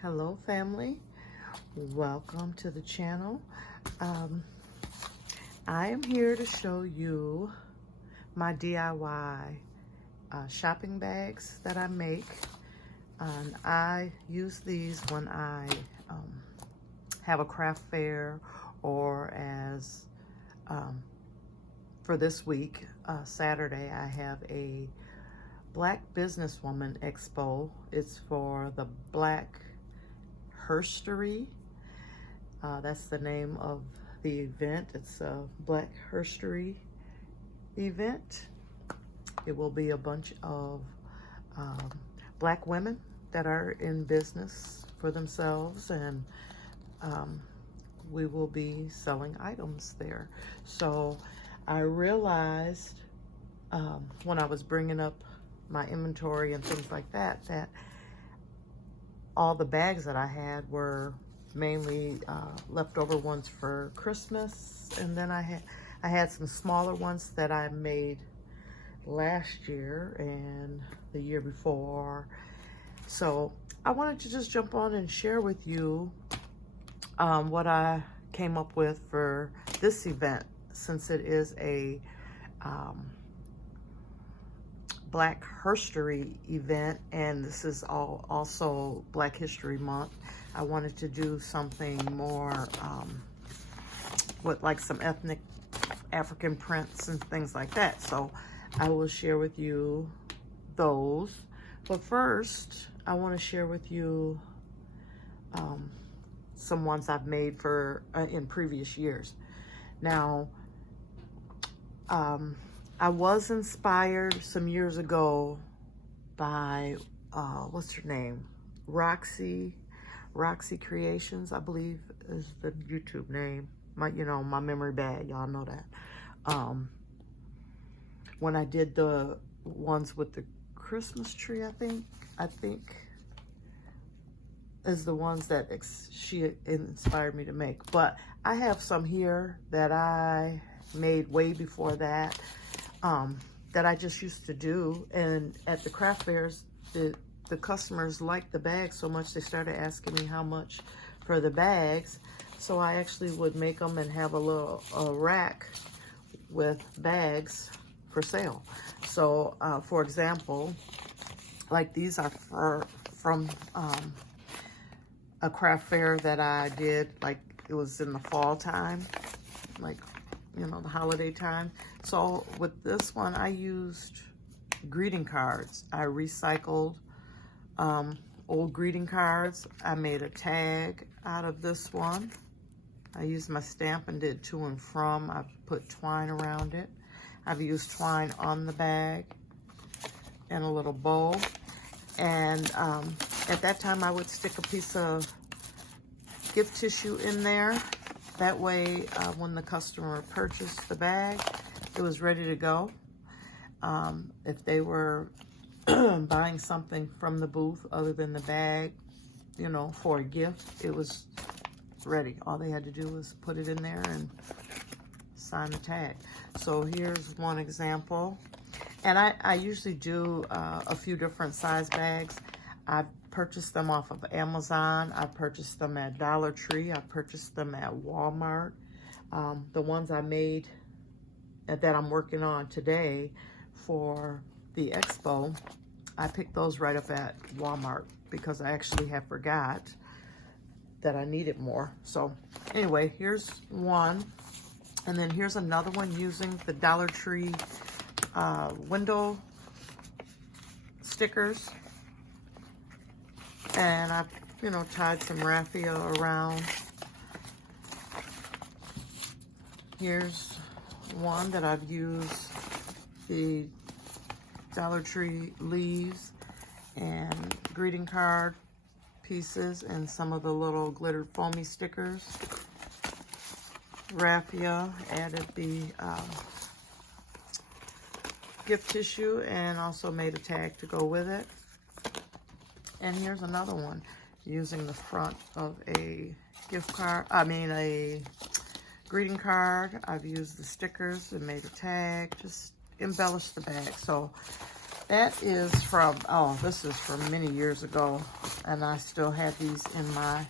Hello family, welcome to the channel. I am here to show you my DIY shopping bags that I make, and I use these when I have a craft fair, or as for this week, Saturday, I have a Black Businesswoman Expo. It's for the Black Herstory. That's the name of the event. It's a Black Herstory event. It will be a bunch of Black women that are in business for themselves, and we will be selling items there. So I realized when I was bringing up my inventory and things like that, that all the bags that I had were mainly leftover ones for Christmas, and then I had some smaller ones that I made last year and the year before. So I wanted to just jump on and share with you what I came up with for this event, since it is a Black Herstory event, and this is also Black History Month. I wanted to do something more with like some ethnic African prints and things like that. So I will share with you those. But first, I want to share with you some ones I've made for in previous years. Now, I was inspired some years ago by, what's her name? Roxy Creations, I believe is the YouTube name. My memory bag, y'all know that. When I did the ones with the Christmas tree, I think is the ones that she inspired me to make. But I have some here that I made way before that. That I just used to do, and at the craft fairs, the customers liked the bags so much they started asking me how much for the bags. So I actually would make them and have a rack with bags for sale. So for example, like these are from a craft fair that I did, like it was in the fall time, like the holiday time. So with this one, I used greeting cards. I recycled old greeting cards. I made a tag out of this one. I used my stamp and did to and from. I put twine around it. I've used twine on the bag and a little bow. And at that time, I would stick a piece of gift tissue in there. That way, when the customer purchased the bag, it was ready to go. If they were buying something from the booth other than the bag, for a gift, it was ready. All they had to do was put it in there and sign the tag. So here's one example. And I usually do a few different size bags. I purchased them off of Amazon. I purchased them at Dollar Tree. I purchased them at Walmart. The ones I made that I'm working on today for the expo, I picked those right up at Walmart because I actually have forgot that I needed more. So anyway, here's one. And then here's another one using the Dollar Tree window stickers. And I've, tied some raffia around. Here's one that I've used the Dollar Tree leaves and greeting card pieces and some of the little glittered foamy stickers. Raffia, added the gift tissue and also made a tag to go with it. And here's another one using the front of a a greeting card. I've used the stickers and made a tag, just embellished the bag. So That is from, oh, this is from many years ago. And I still have these in my,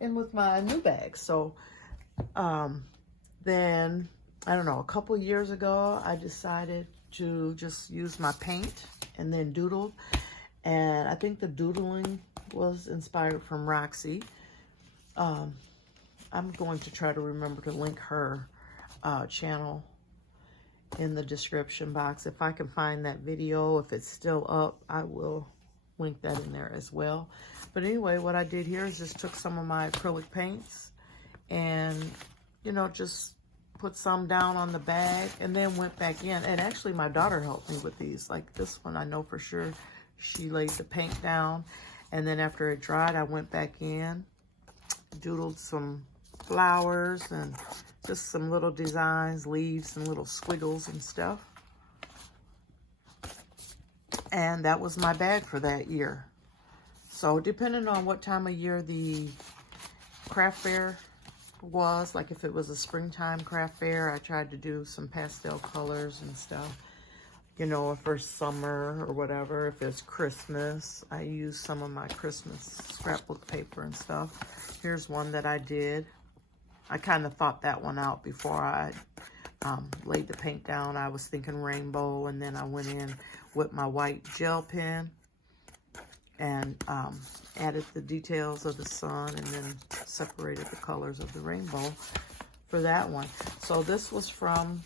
in with my new bag. So, then, I don't know, a couple years ago, I decided to just use my paint and then doodle. And I think the doodling was inspired from Roxy. I'm going to try to remember to link her channel in the description box. If I can find that video, if it's still up, I will link that in there as well. But anyway, what I did here is just took some of my acrylic paints and, you know, just put some down on the bag and then went back in. And actually my daughter helped me with these. Like this one, I know for sure she laid the paint down. And then after it dried, I went back in, doodled some flowers and just some little designs, leaves and little squiggles and stuff. And that was my bag for that year. So depending on what time of year the craft fair was, like if it was a springtime craft fair, I tried to do some pastel colors and stuff. You know, for summer or whatever. If it's Christmas, I use some of my Christmas scrapbook paper and stuff. Here's one that I did. I kind of thought that one out before I laid the paint down. I was thinking rainbow, and then I went in with my white gel pen and added the details of the sun and then separated the colors of the rainbow for that one. So this was from,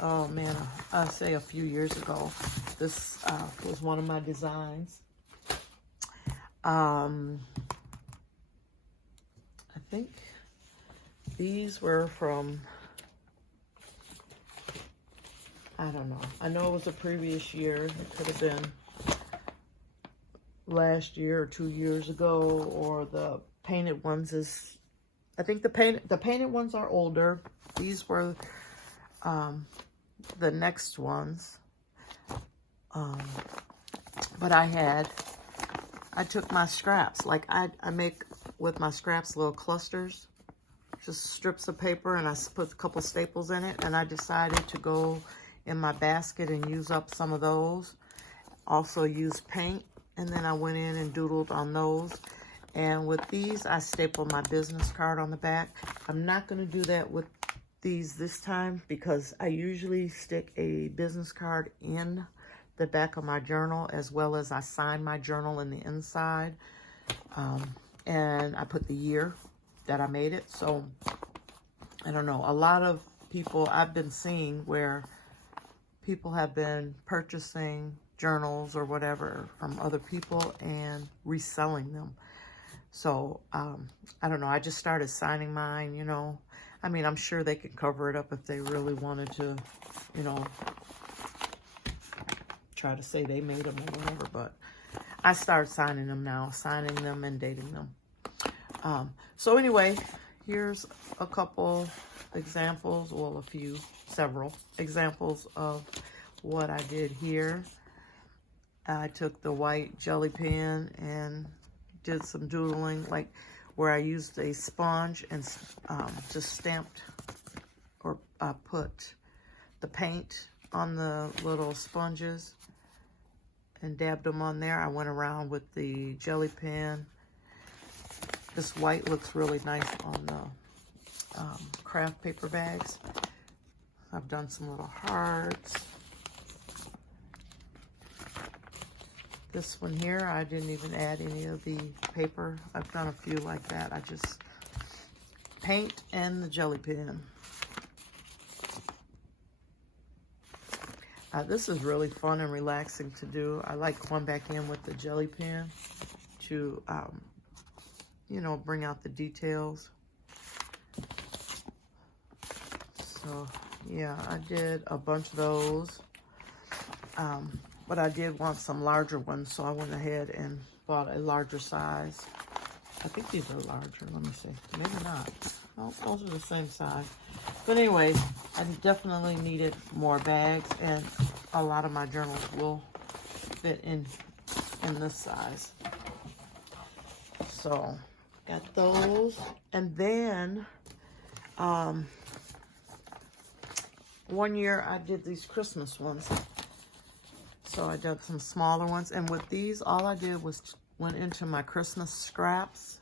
oh man, I say a few years ago. This was one of my designs. I think these were from, I don't know. I know it was a previous year. It could have been last year or 2 years ago, or the painted ones is, I think the painted ones are older. These were the next ones. But I took my scraps. Like I make with my scraps little clusters, just strips of paper, and I put a couple staples in it. And I decided to go in my basket and use up some of those. Also use paint. And then I went in and doodled on those. And with these, I stapled my business card on the back. I'm not going to do that with these this time because I usually stick a business card in the back of my journal, as well as I sign my journal in the inside. And I put the year that I made it. So, I don't know. A lot of people I've been seeing where people have been purchasing journals or whatever from other people and reselling them. So, I don't know. I just started signing mine, you know. I mean, I'm sure they could cover it up if they really wanted to, you know, try to say they made them or whatever. But I started signing them now, signing them and dating them. So anyway, here's a couple examples, well, several examples of what I did here. I took the white jelly pen and did some doodling, like where I used a sponge and just stamped or put the paint on the little sponges and dabbed them on there. I went around with the jelly pen. This white looks really nice on the craft paper bags. I've done some little hearts. This one here, I didn't even add any of the paper. I've done a few like that. I just paint and the jelly pen. This is really fun and relaxing to do. I like going back in with the jelly pen to, you know, bring out the details. So, yeah, I did a bunch of those. But I did want some larger ones, so I went ahead and bought a larger size. I think these are larger. Let me see. Maybe not. Oh, those are the same size. But anyway, I definitely needed more bags, and a lot of my journals will fit in this size. So, got those. And then, one year I did these Christmas ones. So I did some smaller ones. And with these, all I did was went into my Christmas scraps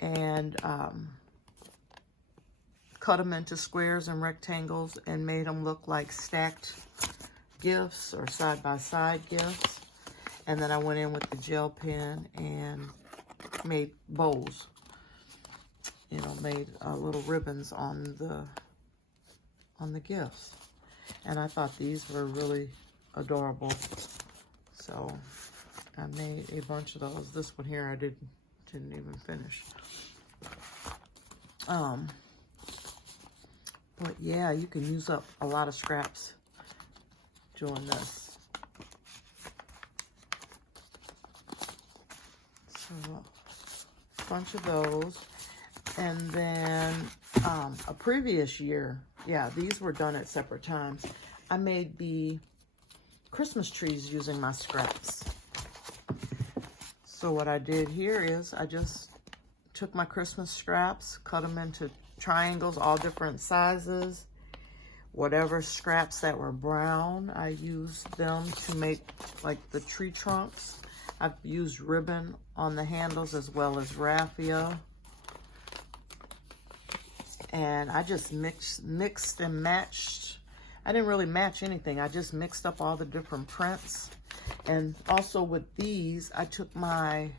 and cut them into squares and rectangles and made them look like stacked gifts or side-by-side gifts. And then I went in with the gel pen and made bows. You know, made little ribbons on the gifts. And I thought these were really adorable. So I made a bunch of those. This one here I didn't even finish. But yeah, you can use up a lot of scraps doing this. So a bunch of those. And then a previous year, yeah, these were done at separate times. I made the Christmas trees using my scraps. So what I did here is I just took my Christmas scraps, cut them into triangles, all different sizes. Whatever scraps that were brown, I used them to make like the tree trunks. I've used ribbon on the handles as well as raffia. And I just mixed and matched. I didn't really match anything. I just mixed up all the different prints. And also with these, I took my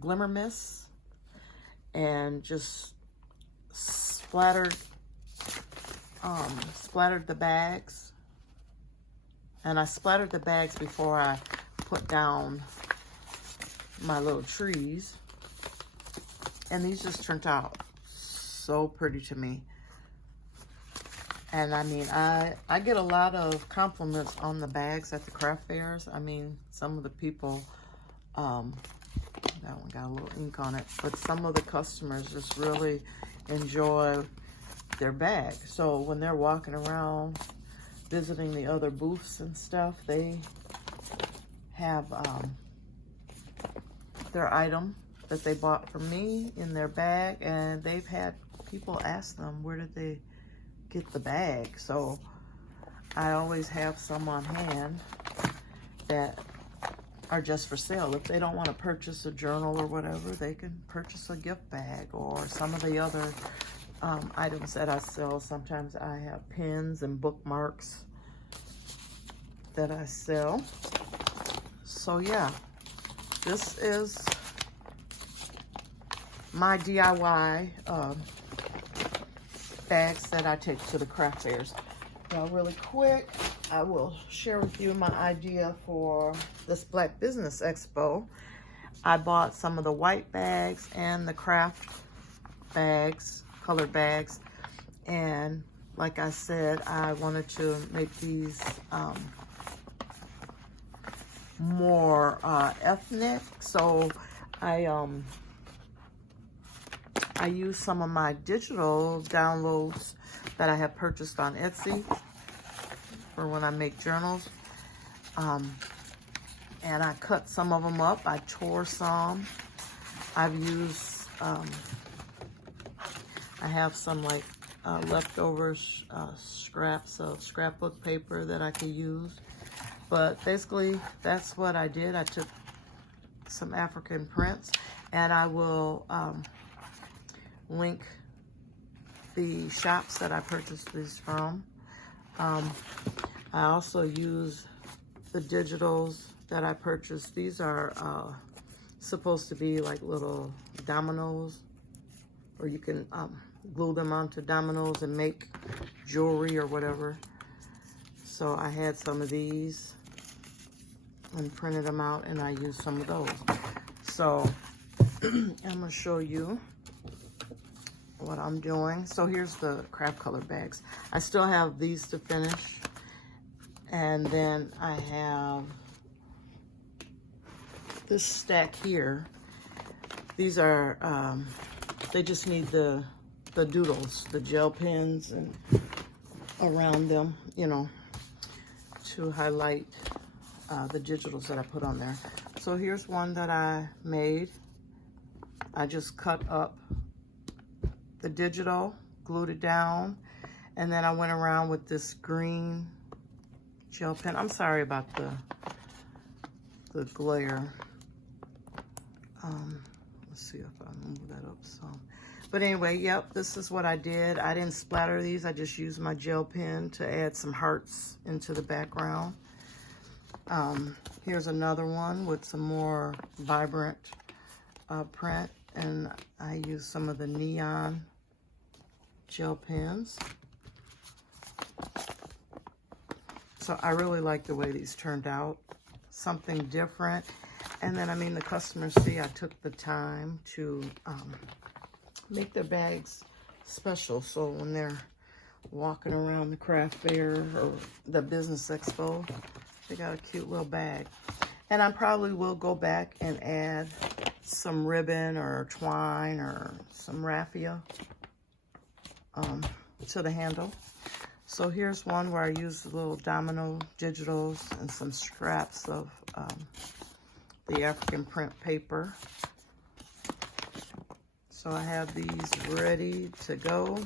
Glimmer Mist and just splattered the bags. And I splattered the bags before I put down my little trees. And these just turned out so pretty to me. And I mean, I get a lot of compliments on the bags at the craft fairs. I mean, some of the people, that one got a little ink on it, but some of the customers just really enjoy their bag. So when they're walking around visiting the other booths and stuff, they have their item that they bought from me in their bag, and they've had people ask them, where did they get the bag? So I always have some on hand that are just for sale. If they don't want to purchase a journal or whatever, they can purchase a gift bag or some of the other items that I sell. Sometimes I have pins and bookmarks that I sell. So yeah, this is my DIY bags that I take to the craft fairs. Now really quick, I will share with you my idea for this Black Business Expo. I bought some of the white bags and the craft bags, colored bags, and like I said, I wanted to make these more ethnic, so I used some of my digital downloads that I have purchased on Etsy for when I make journals. And I cut some of them up. I tore some. I've used, I have some like leftover scraps of scrapbook paper that I could use. But basically, that's what I did. I took some African prints, and I will link the shops that I purchased these from. I also use the digitals that I purchased. These are supposed to be like little dominoes, or you can glue them onto dominoes and make jewelry or whatever. So I had some of these and printed them out, and I used some of those. So I'm gonna show you what I'm doing. So here's the craft color bags. I still have these to finish, and then I have this stack here. These are they just need the doodles, the gel pens and around them, you know, to highlight the digitals that I put on there. So here's one that I made. I just cut up the digital, glued it down, And then I went around with this green gel pen. I'm sorry about the glare. Let's see if I move that up some. But anyway, yep, this is what I did. I didn't splatter these. I just used my gel pen to add some hearts into the background. Here's another one with some more vibrant print. And I used some of the neon gel pens. So I really like the way these turned out. Something different. And then, I mean, the customers see I took the time to make their bags special. So when they're walking around the craft fair or the business expo, they got a cute little bag. And I probably will go back and add some ribbon or twine or some raffia to the handle. So here's one where I used a little domino digitals and some scraps of the African print paper. So I have these ready to go.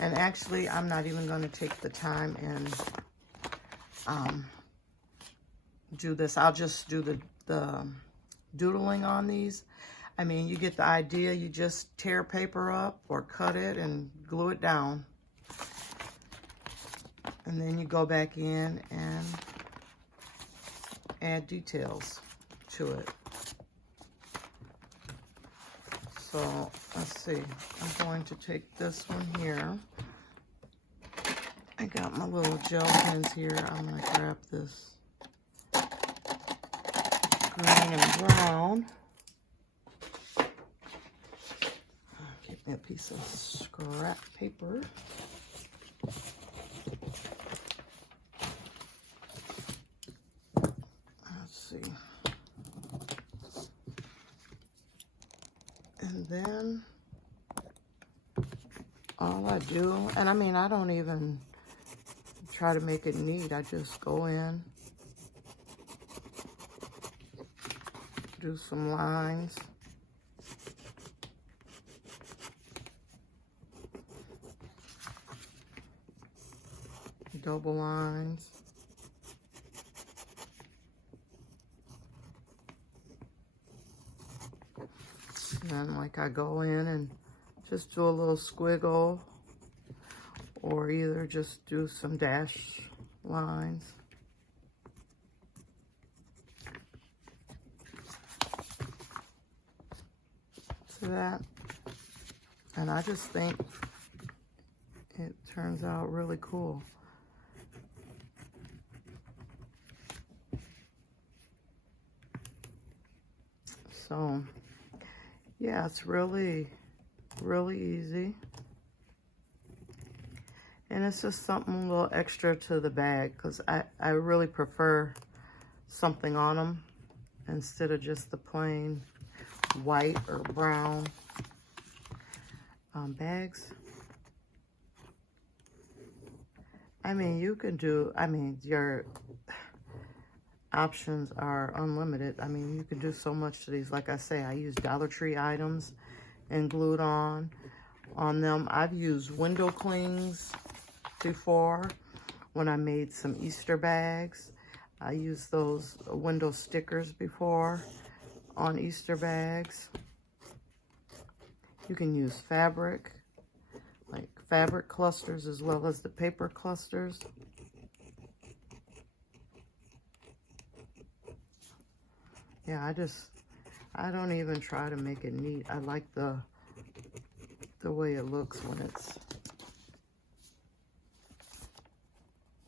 And actually, I'm not even going to take the time and do this. I'll just do the doodling on these. I mean, you get the idea. You just tear paper up or cut it and glue it down. And then you go back in and add details to it. So let's see. I'm going to take this one here. I got my little gel pens here. I'm going to grab this green and brown. Get me a piece of scrap paper. Let's see. And then all I do, and I mean, I don't even try to make it neat. I just go in, do some lines. Double lines. And then like I go in and just do a little squiggle or either just do some dash lines. To that. And I just think it turns out really cool. So, yeah, it's really, really easy. And it's just something a little extra to the bag because I really prefer something on them instead of just the plain white or brown bags. I mean, you can do, I mean, your options are unlimited. I mean, you can do so much to these. Like I say, I use Dollar Tree items and glued on them. I've used window clings before when I made some Easter bags. I used those window stickers before on Easter bags. You can use fabric, like fabric clusters as well as the paper clusters. Yeah, I don't even try to make it neat. I like the way it looks when it's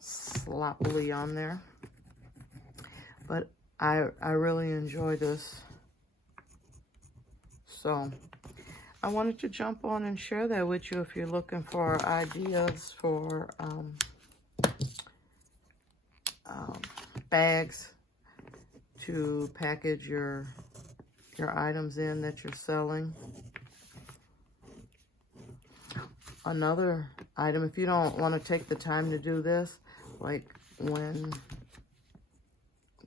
sloppily on there. But I really enjoy this. So I wanted to jump on and share that with you if you're looking for ideas for bags to package your items in that you're selling. Another item, if you don't want to take the time to do this, like when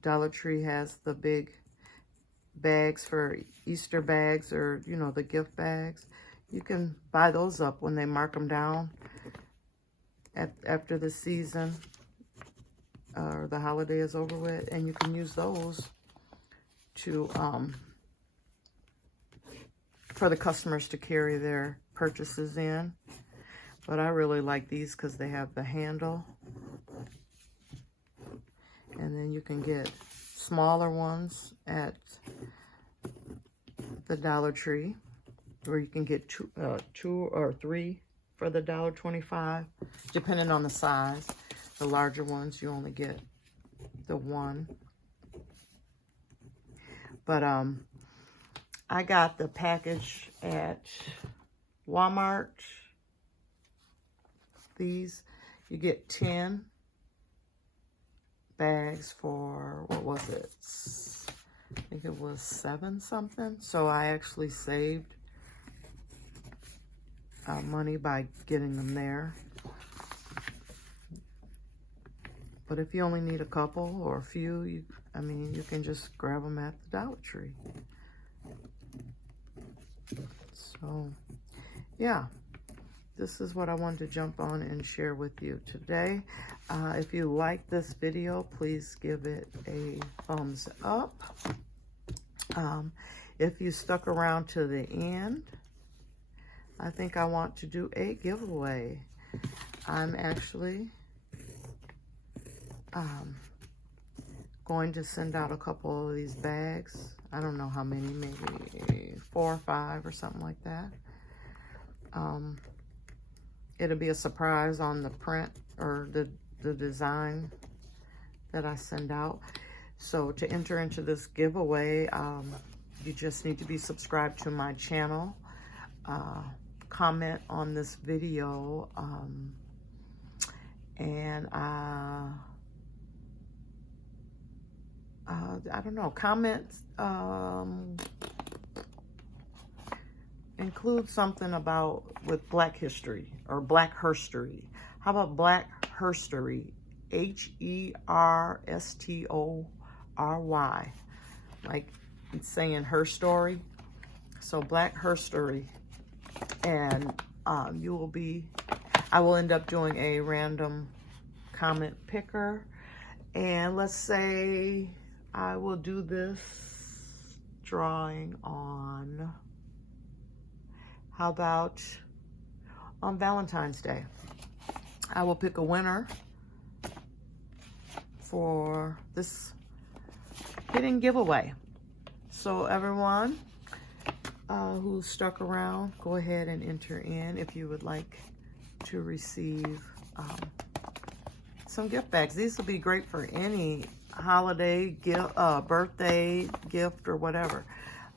Dollar Tree has the big bags for Easter bags or, you know, the gift bags, You can buy those up when they mark them down after the season or the holiday is over with, and you can use those to for the customers to carry their purchases in. But I really like these because they have the handle, and then you can get smaller ones at the Dollar Tree, where you can get two or three for the $1.25, depending on the size. The larger ones, you only get the one. But I got the package at Walmart. These, you get 10 bags for, what was it? I think it was 7 something. So I actually saved money by getting them there. But if you only need a couple or a few, you can just grab them at the Dollar Tree. So, yeah, this is what I wanted to jump on and share with you today. If you like this video, please give it a thumbs up. If you stuck around to the end, I think I want to do a giveaway. I'm actually going to send out a couple of these bags. I don't know how many, maybe 4 or 5 or something like that. It'll be a surprise on the print or the design that I send out. So to enter into this giveaway, you just need to be subscribed to my channel, comment on this video, and I don't know, comments, include something about with Black history or Black herstory. How about Black herstory? Herstory, like it's saying her story. So Black herstory, and I will end up doing a random comment picker. And let's say I will do this drawing on, how about on Valentine's Day? I will pick a winner for this hidden giveaway. So everyone who stuck around, go ahead and enter in if you would like to receive some gift bags. These will be great for any holiday gift, birthday gift, or whatever.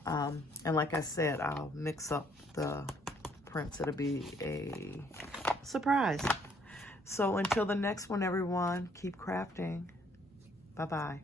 And like I said, I'll mix up the prints. It'll be a surprise. So until the next one, everyone, keep crafting. Bye-bye.